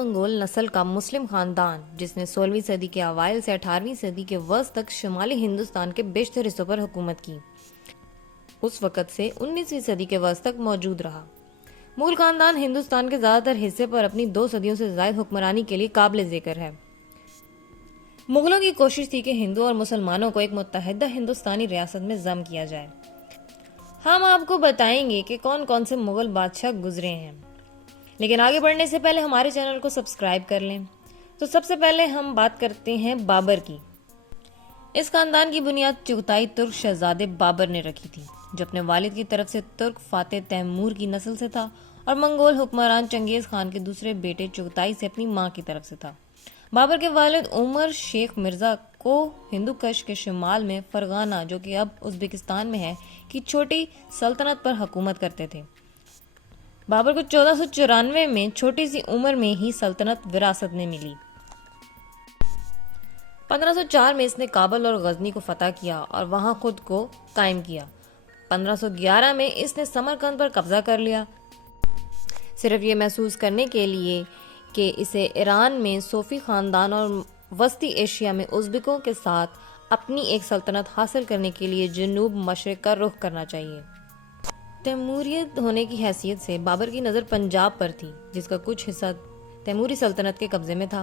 منگول نسل کا مسلم خاندان جس نے 16ویں صدی کے اوائل سے 18ویں صدی کے وسط تک شمالی ہندوستان کے بیشتر حصوں پر حکومت کی، اس وقت سے 19ویں صدی کے وسط تک موجود رہا۔ مغل خاندان ہندوستان کے زیادہ تر حصے پر اپنی 2 صدیوں سے زائد حکمرانی کے لیے قابل ذکر ہے۔ مغلوں کی کوشش تھی کہ ہندو اور مسلمانوں کو ایک متحدہ ہندوستانی ریاست میں ضم کیا جائے۔ ہم آپ کو بتائیں گے کہ کون کون سے مغل بادشاہ گزرے ہیں، لیکن آگے بڑھنے سے پہلے ہمارے چینل کو سبسکرائب کر لیں۔ تو سب سے پہلے ہم بات کرتے ہیں بابر کی۔ اس خاندان کی بنیاد چغتائی ترک شہزادے بابر نے رکھی تھی، جو اپنے والد کی طرف سے ترک فاتح تیمور کی نسل سے تھا اور منگول حکمران چنگیز خان کے دوسرے بیٹے چغتائی سے اپنی ماں کی طرف سے تھا۔ بابر کے والد عمر شیخ مرزا کو ہندو کش کے شمال میں فرغانہ، جو کہ اب ازبکستان میں ہے، کی چھوٹی سلطنت پر حکومت کرتے تھے۔ بابر کو 1494 میں چھوٹی سی عمر میں ہی سلطنت وراثت میں ملی۔ 1504 میں اس نے کابل اور غزنی کو فتح کیا اور وہاں خود کو قائم کیا۔ 1511 میں اس نے سمرقند پر قبضہ کر لیا، صرف یہ محسوس کرنے کے لیے کہ اسے ایران میں صوفی خاندان اور وسطی ایشیا میں ازبکوں کے ساتھ اپنی ایک سلطنت حاصل کرنے کے لیے جنوب مشرق کا رخ کرنا چاہیے۔ تیموریت ہونے کی حیثیت سے بابر کی نظر پنجاب پر تھی، جس کا کچھ حصہ تیموری سلطنت کے قبضے میں تھا۔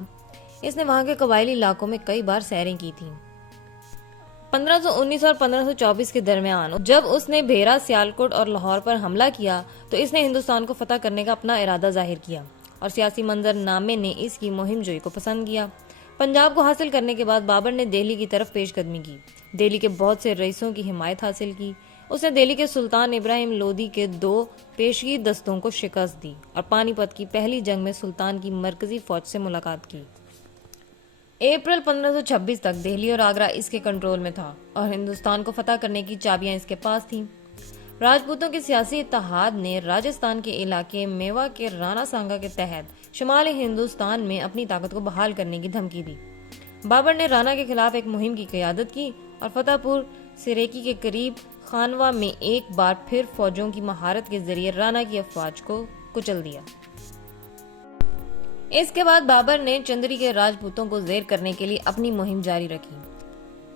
اس نے وہاں کے قبائلی علاقوں میں کئی بار سیریں کی تھیں۔ 1519 اور 1524 کے درمیان جب اس نے بھیرا، سیالکوٹ اور لاہور پر حملہ کیا تو اس نے ہندوستان کو فتح کرنے کا اپنا ارادہ ظاہر کیا اور سیاسی منظر نامے نے اس کی مہم جوئی کو پسند کیا۔ پنجاب کو حاصل کرنے کے بعد بابر نے دہلی کی طرف پیش قدمی کی، دہلی کے بہت سے رئیسوں کی حمایت حاصل کی۔ اس نے دہلی کے سلطان ابراہیم لودھی کے 2 پیشگی دستوں کو شکست دی اور پانی پت کی پہلی جنگ میں سلطان کی مرکزی فوج سے ملاقات کی۔ اپریل 1526 تک دہلی اور آگرہ اس کے کنٹرول میں تھا اور ہندوستان کو فتح کرنے کی چابیاں اس کے پاس تھیں۔ راجپوتوں کے سیاسی اتحاد نے راجستھان کے علاقے میوا کے رانا سانگا کے تحت شمالی ہندوستان میں اپنی طاقت کو بحال کرنے کی دھمکی دی۔ بابر نے رانا کے خلاف ایک مہم کی قیادت کی اور فتح پور سریکی کے قریب خانوا میں ایک بار پھر فوجوں کی مہارت کے ذریعے رانا کی افواج کو کچل دیا۔ اس کے بعد بابر نے چندری کے راجپوتوں کو زیر کرنے کے لیے اپنی مہم جاری رکھی۔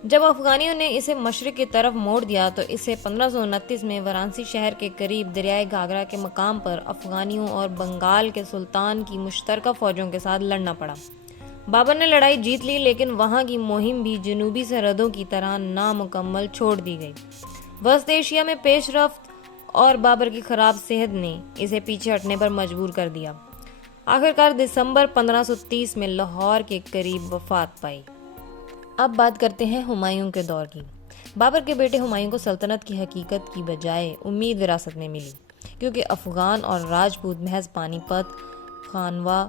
جب افغانیوں نے اسے مشرق کی طرف موڑ دیا تو اسے 1529 میں وارانسی شہر کے قریب دریائے گھاگرا کے مقام پر افغانیوں اور بنگال کے سلطان کی مشترکہ فوجوں کے ساتھ لڑنا پڑا۔ بابر نے لڑائی جیت لی، لیکن وہاں کی مہم بھی جنوبی سرحدوں کی طرح نامکمل چھوڑ دی گئی۔ وسط ایشیا میں پیش رفت اور بابر کی خراب صحت نے اسے پیچھے ہٹنے پر مجبور کر دیا۔ آخرکار دسمبر 1530 میں لاہور کے قریب وفات پائی۔ اب بات کرتے ہیں ہمایوں کے دور کی۔ بابر کے بیٹے ہمایوں کو سلطنت کی حقیقت کی بجائے امید وراثت میں ملی، کیونکہ افغان اور راجپوت محض پانی پت، خانوا،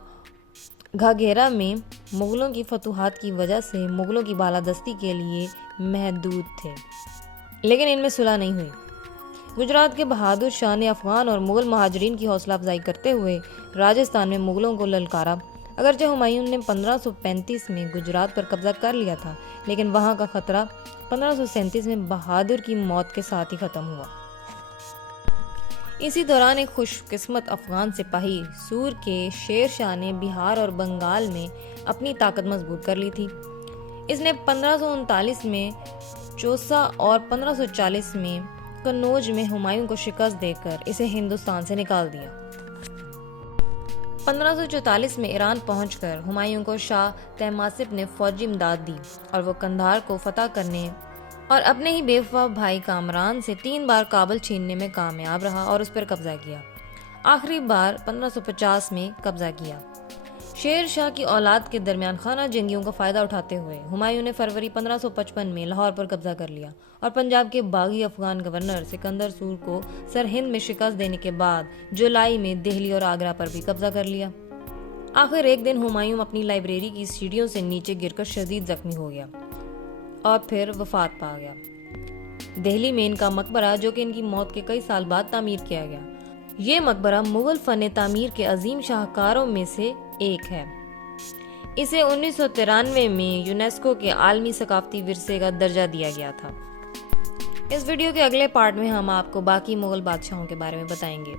گھاگھرا میں مغلوں کی فتوحات کی وجہ سے مغلوں کی بالادستی کے لیے محدود تھے، لیکن ان میں صلح نہیں ہوئی۔ گجرات کے بہادر شاہ نے افغان اور مغل مہاجرین کی حوصلہ افزائی کرتے ہوئے راجستھان میں مغلوں کو للکارا۔ اگرچہ ہمایوں نے 1535 میں گجرات پر قبضہ کر لیا تھا، لیکن وہاں کا خطرہ 1537 میں بہادر کی موت کے ساتھ ہی ختم ہوا۔ اسی دوران ایک خوش قسمت افغان سپاہی سور کے شیر شاہ نے بہار اور بنگال میں اپنی طاقت مضبوط کر لی تھی۔ اس نے 1539 میں چوسا اور 1540 میں کنوج میں ہمایوں کو شکست دے کر اسے ہندوستان سے نکال دیا۔ 1544 میں ایران پہنچ کر ہمایوں کو شاہ طہماسپ نے فوجی امداد دی اور وہ قندھار کو فتح کرنے اور اپنے ہی بے وفا بھائی کامران سے 3 بار کابل چھیننے میں کامیاب رہا اور اس پر قبضہ کیا۔ آخری بار 1550 میں قبضہ کیا۔ شیر شاہ کی اولاد کے درمیان خانہ جنگیوں کا فائدہ اٹھاتے ہوئے ہمایوں نے فروری 1555 میں لاہور پر قبضہ کر لیا اور پنجاب کے باغی افغان گورنر سکندر سور کو سرہند میں شکست دینے کے بعد جولائی میں دہلی اور آگرہ پر بھی قبضہ کر لیا۔ آخر ایک دن ہمایوں اپنی لائبریری کی سیڑھیوں سے نیچے گر کر شدید زخمی ہو گیا اور پھر وفات پا گیا۔ دہلی میں ان کا مقبرہ، جو کہ ان کی موت کے کئی سال بعد تعمیر کیا گیا، یہ مقبرہ مغل فن تعمیر کے عظیم شاہکاروں میں سے ایک ہے۔ اسے 1993 میں یونیسکو کے عالمی ثقافتی ورثے کا درجہ دیا گیا تھا۔ اس ویڈیو کے اگلے پارٹ میں ہم آپ کو باقی مغل بادشاہوں کے بارے میں بتائیں گے۔